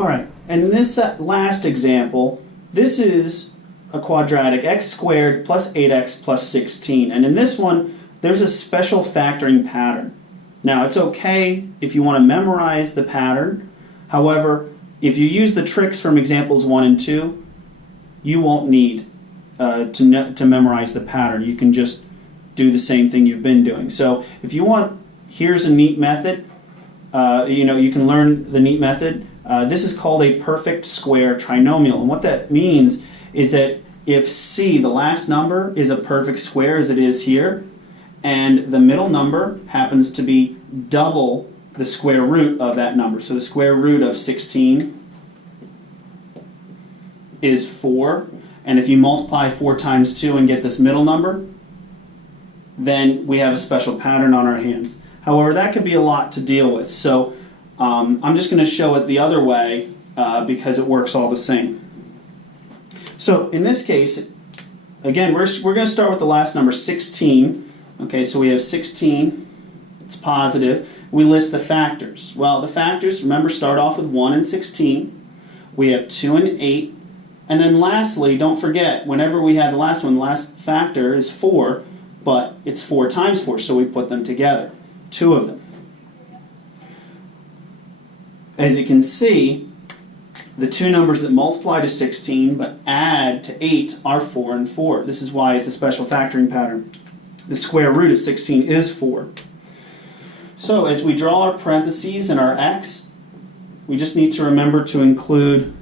All right, and in this last example, this is a quadratic, x squared plus 8x plus 16. And in this one, there's a special factoring pattern. Now, it's okay if you want to memorize the pattern. However, if you use the tricks from examples 1 and 2, you won't need to memorize the pattern. You can just do the same thing you've been doing. So if you want, here's a neat method. You can learn the neat method. This is called a perfect square trinomial. And what that means is that if C, the last number, is a perfect square as it is here, and the middle number happens to be double the square root of that number. So the square root of 16 is 4. And if you multiply 4 times 2 and get this middle number, then we have a special pattern on our hands. However, that could be a lot to deal with. So I'm just going to show it the other way because it works all the same. So in this case, again, we're going to start with the last number, 16. Okay, so we have 16. It's positive. We list the factors. Well, the factors, remember, start off with 1 and 16. We have 2 and 8. And then lastly, don't forget, whenever we have the last one, the last factor is 4, but it's 4 times 4, so we put them together, 2 of them. As you can see, the two numbers that multiply to 16 but add to 8 are 4 and 4. This is why it's a special factoring pattern. The square root of 16 is 4. So as we draw our parentheses and our x, we just need to remember to include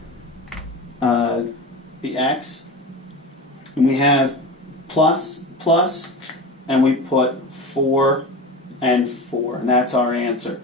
the x. And we have plus, and we put 4 and 4. And that's our answer.